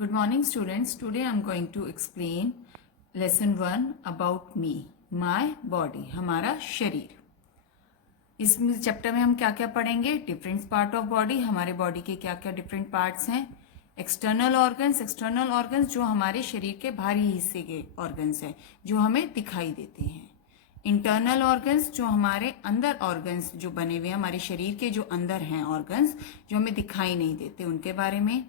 Good morning students. Today I am going to explain lesson 1 about me, my body, हमारा शरीर। इस chapter में हम क्या क्या पढ़ेंगे? डिफरेंट पार्ट ऑफ बॉडी, हमारे बॉडी के क्या क्या डिफरेंट पार्ट्स हैं। एक्सटर्नल ऑर्गन्स जो हमारे शरीर के बाहरी हिस्से के ऑर्गन्स हैं जो हमें दिखाई देते हैं। इंटरनल ऑर्गन्स जो हमारे अंदर ऑर्गन्स जो बने हुए हैं हमारे शरीर के जो अंदर हैं ऑर्गन्स जो हमें दिखाई नहीं देते उनके बारे में।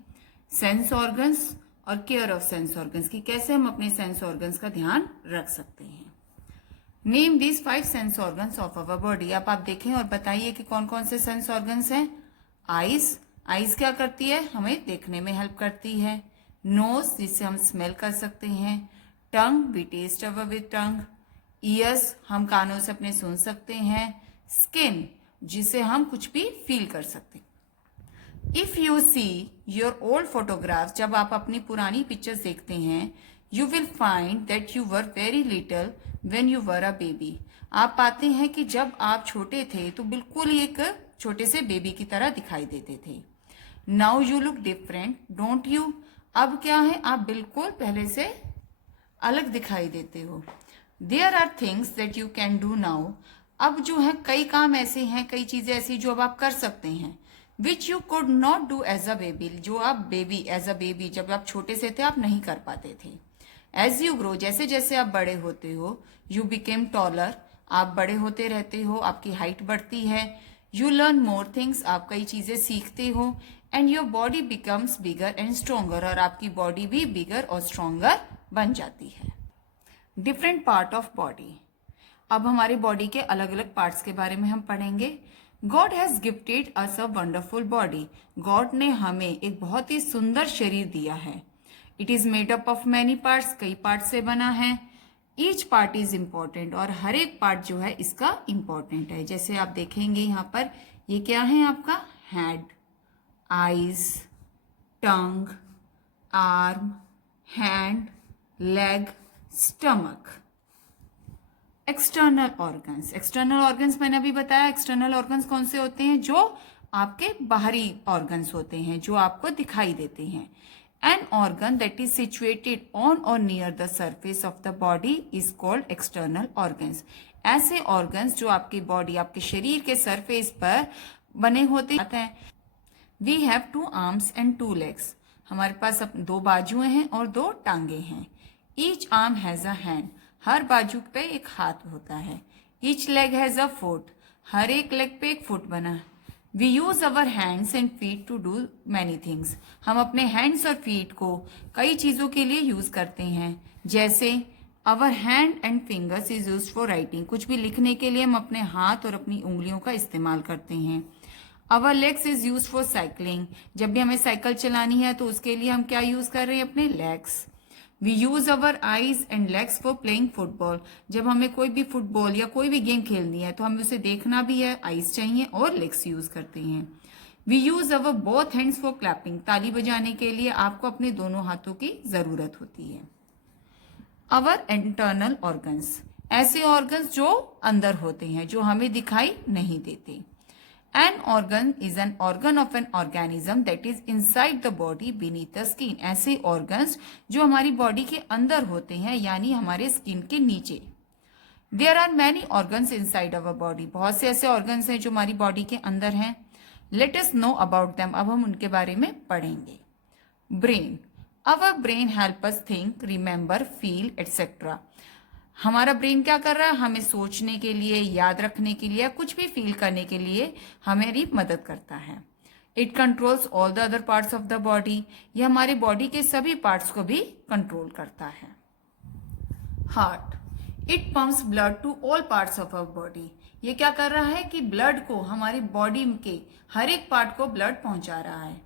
सेंस ऑर्गन्स और केयर ऑफ सेंस ऑर्गन्स की कैसे हम अपने सेंस ऑर्गन्स का ध्यान रख सकते हैं। Name this 5 sense organs of our body. आप देखें और बताइए कि कौन कौन से सेंस ऑर्गन्स हैं। आईज क्या करती है? हमें देखने में हेल्प करती है। नोज जिससे हम स्मेल कर सकते हैं। Tongue we taste our with tongue. Ears हम कानों से अपने सुन सकते हैं। स्किन जिसे हम कुछ भी फील कर सकते हैं। If you see your old photographs, जब आप अपनी पुरानी पिक्चर्स देखते हैं, you will find that you were very little when you were a baby. आप पाते हैं कि जब आप छोटे थे तो बिल्कुल ही एक छोटे से बेबी की तरह दिखाई देते थे। Now you look different don't you. अब क्या है? आप बिल्कुल पहले से अलग दिखाई देते हो। There are things that you can do now. अब जो है कई काम ऐसे हैं, कई चीजें ऐसी जो अब आप कर सकते हैं। Which you could not do as a baby, जो आप एज अ बेबी जब आप छोटे से थे आप नहीं कर पाते थे। एज यू ग्रो, जैसे जैसे आप बड़े होते हो, यू बिकेम टॉलर, आप बड़े होते रहते हो, आपकी हाइट बढ़ती है। यू लर्न मोर थिंग्स, आप कई चीजें सीखते हो। And your body becomes bigger and stronger, और आपकी बॉडी भी बिगर और स्ट्रोंगर बन जाती है। Different part of body. अब हमारे बॉडी के अलग अलग पार्ट्स के बारे में हम पढ़ेंगे। God has gifted us a wonderful body. God ने हमें एक बहुत ही सुंदर शरीर दिया है। It is made up of many parts, कई पार्ट से बना है। ईच पार्ट इज इम्पॉर्टेंट, और हर एक पार्ट जो है इसका इम्पॉर्टेंट है। जैसे आप देखेंगे यहाँ पर, ये क्या है आपका? Head, eyes, tongue, arm, hand, leg, stomach. External organs मैंने अभी बताया। एक्सटर्नल ऑर्गन्स कौन से होते हैं? जो आपके बाहरी ऑर्गन्स होते हैं जो आपको दिखाई देते हैं। An organ that is situated on or near the surface of the body is called external organs. ऐसे ऑर्गन्स जो आपकी बॉडी, आपके शरीर के सरफेस पर बने होते हैं। We have 2 arms and 2 legs. हमारे पास 2 बाजुएं हैं और 2 टांगे हैं। Each arm has a hand, हर बाजू पे एक हाथ होता है। Each leg has a foot, हर एक लेग पे एक फुट बना। We use our hands and feet to do many things. हम अपने हैंड्स और फीट को कई चीजों के लिए यूज करते हैं। जैसे our hand and fingers is use for writing, कुछ भी लिखने के लिए हम अपने हाथ और अपनी उंगलियों का इस्तेमाल करते हैं। अवर legs is use for cycling, जब भी हमें साइकिल चलानी है तो उसके लिए हम क्या यूज कर रहे हैं? अपने legs. We use our eyes and legs for playing football, जब हमें कोई भी फुटबॉल या कोई भी गेम खेलनी है तो हमें उसे देखना भी है, आईज चाहिए और लेग्स यूज करते हैं। We use our both hands for clapping, ताली बजाने के लिए आपको अपने दोनों हाथों की जरूरत होती है। अवर इंटरनल ऑर्गन्स, ऐसे ऑर्गन्स जो अंदर होते हैं जो हमें दिखाई नहीं देते। An organ is an organ of an organism that is inside the body beneath the skin. ऐसे organs जो हमारी बॉडी के अंदर होते हैं यानी हमारे स्किन के नीचे। There are many organs inside our body. बहुत से ऐसे organs हैं जो हमारी बॉडी के अंदर हैं। Let us know about them. अब हम उनके बारे में पढ़ेंगे। Brain. Our brain help us think, remember, feel, etc. हमारा ब्रेन क्या कर रहा है? हमें सोचने के लिए, याद रखने के लिए, कुछ भी फील करने के लिए हमारी मदद करता है। It controls all the other parts of the body, यह हमारे बॉडी के सभी पार्ट्स को भी कंट्रोल करता है। Heart, it pumps blood to all parts of our body. ये क्या कर रहा है कि ब्लड को, हमारी बॉडी के हर एक पार्ट को ब्लड पहुंचा रहा है।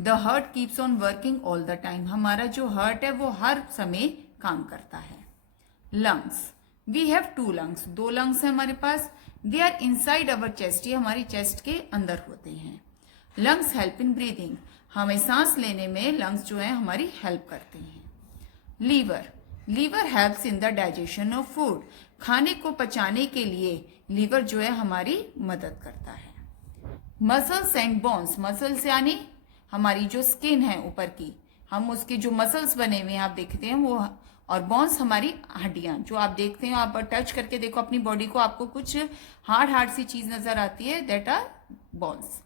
The heart keeps on working all the time, हमारा जो हार्ट है वो हर समय काम करता है। Lungs, we have 2 lungs, 2 lungs है हमारे पास। They are inside our chest, ये हमारी चेस्ट के अंदर होते हैं। लंग्स हेल्प इन ब्रीदिंग, हमें सांस लेने में लंग्स जो है हमारी हेल्प करते हैं। Liver, liver helps in the digestion of food, खाने को पचाने के लिए लीवर जो है हमारी मदद करता है। मसल्स एंड बोन्स, मसल्स यानी हमारी जो स्किन है ऊपर की, हम उसके जो मसल्स बने हुए हैं आप देखते हैं वो, और बोन्स हमारी हड्डियां जो आप देखते हैं, आप टच करके देखो अपनी बॉडी को, आपको कुछ हार्ड हार्ड सी चीज नजर आती है, that are bones.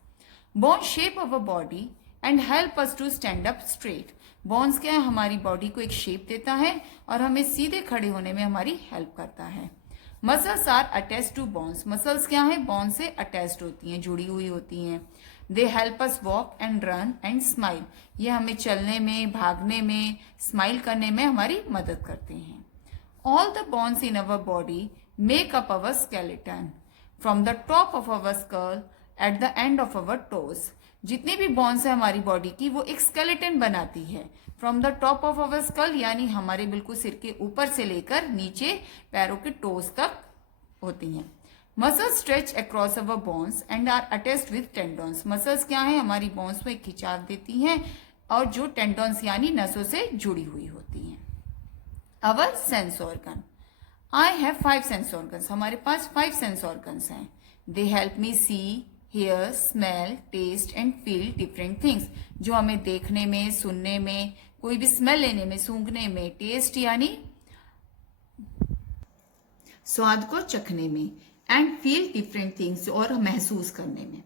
Bones shape our body and help us to stand up straight. Bones क्या है, हमारी बॉडी को एक शेप देता है और हमें सीधे खड़े होने में हमारी हेल्प करता है. Muscles are attached to bones. Muscles क्या है, बोन से अटैच्ड होती हैं, जुड़ी हुई होती हैं. They help us walk and run and smile. ये हमें चलने में, भागने में, स्माइल करने में हमारी मदद करते हैं. All the bones in our body make up our skeleton from the top of our skull at the end of our toes. जितनी भी बोन्स है हमारी बॉडी की वो एक स्केलेटन बनाती है. From the top of our skull यानी हमारे बिल्कुल सिर के ऊपर से लेकर नीचे पैरों के टोज तक होती हैं. Muscles stretch across our bones and are attached with tendons. Muscles क्या है, हमारी बोन्स में खिंचाव देती हैं और जो टेंडॉन्स यानी नसों से जुड़ी हुई होती हैं. Our sense organ. I have 5 sense organs. हमारे पास 5 सेंस ऑर्गन्स हैं. They help me see, hear, smell, taste and feel different things. जो हमें देखने में, सुनने में, कोई भी स्मेल लेने में, सूंघने में, टेस्ट यानी स्वाद को चखने में, एंड फील डिफरेंट थिंग्स और महसूस करने में.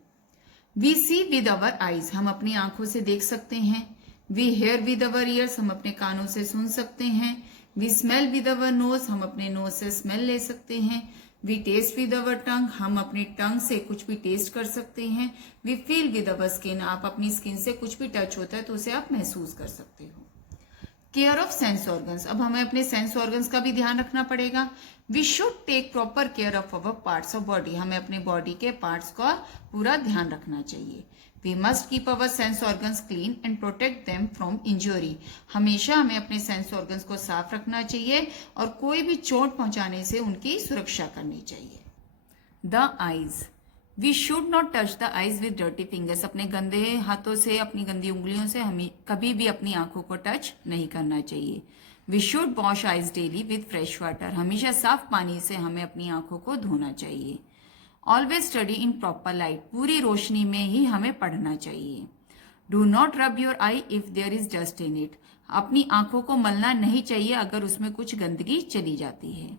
We see with our eyes. हम अपनी आंखों से देख सकते हैं. We hear with our ears. हम अपने कानों से सुन सकते हैं. We smell with our nose. हम अपने नोज से स्मेल ले सकते हैं. We taste with our tongue. हम अपनी टंग से कुछ भी टेस्ट कर सकते हैं. We feel with our skin. आप अपनी स्किन से कुछ भी टच होता है तो उसे आप महसूस कर सकते हो. Care of sense organs. अब हमें अपने सेंस ऑर्गन्स का भी ध्यान रखना पड़ेगा. We should take proper care of our parts of body. हमें अपने बॉडी के पार्ट्स का पूरा ध्यान रखना चाहिए. We must keep our sense organs clean and protect them from injury. हमेशा हमें अपने सेंस ऑर्गन्स को साफ रखना चाहिए और कोई भी चोट पहुंचाने से उनकी सुरक्षा करनी चाहिए. The eyes. We should not touch the eyes with dirty fingers. अपने गंदे हाथों से, अपनी गंदी उंगलियों से हमें कभी भी अपनी आंखों को टच नहीं करना चाहिए. We should wash eyes daily with fresh water. हमेशा साफ पानी से हमें अपनी आंखों को धोना चाहिए. Always study in proper light. पूरी रोशनी में ही हमें पढ़ना चाहिए. Do not rub your eye if there is dust in it. अपनी आंखों को मलना नहीं चाहिए अगर उसमें कुछ गंदगी चली जाती है.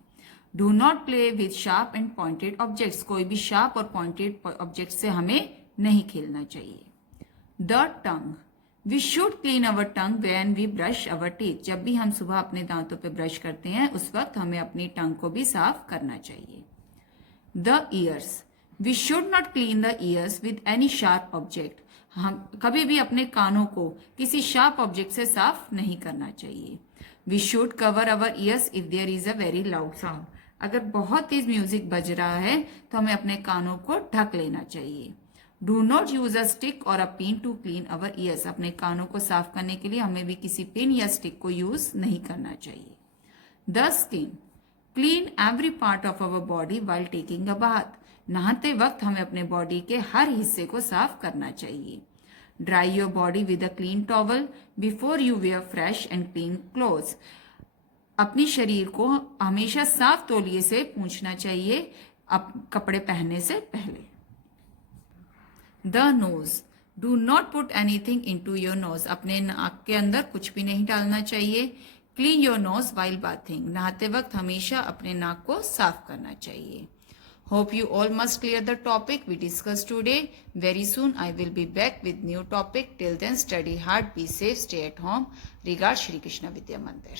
Do not play with sharp and pointed objects. कोई भी शार्प और पॉइंटेड ऑब्जेक्ट से हमें नहीं खेलना चाहिए. The tongue. We should clean our tongue when we brush our teeth. जब भी हम सुबह अपने दांतों पे ब्रश करते हैं उस वक्त हमें अपनी टंग को भी साफ करना चाहिए. The ears. We should not clean the ears with any sharp object. हम कभी भी अपने कानों को किसी शार्प ऑब्जेक्ट से साफ नहीं करना चाहिए. We should cover our ears if there is a very loud sound. अगर बहुत तेज म्यूजिक बज रहा है तो हमें अपने कानों को ढक लेना चाहिए. Do not use a stick or a pin to clean our ears. अपने कानों को साफ करने के लिए हमें भी किसी पिन या स्टिक को यूज नहीं करना चाहिए. The skin. Clean every part of our body while taking a bath. नहाते वक्त हमें अपने बॉडी के हर हिस्से को साफ करना चाहिए. Dry your body with a clean towel before you wear fresh and clean clothes. अपनी शरीर को हमेशा साफ तौलिए से पोंछना चाहिए कपड़े पहनने से पहले. The nose. Do not put anything into your nose. अपने नाक के अंदर कुछ भी नहीं डालना चाहिए. Clean your nose while bathing. नहाते वक्त हमेशा अपने नाक को साफ करना चाहिए. Hope you all must clear the topic we discussed today. Very soon I will be back with new topic. Till then, study hard, be safe, stay at home. Regards, Shri Krishna Vidya Mandir.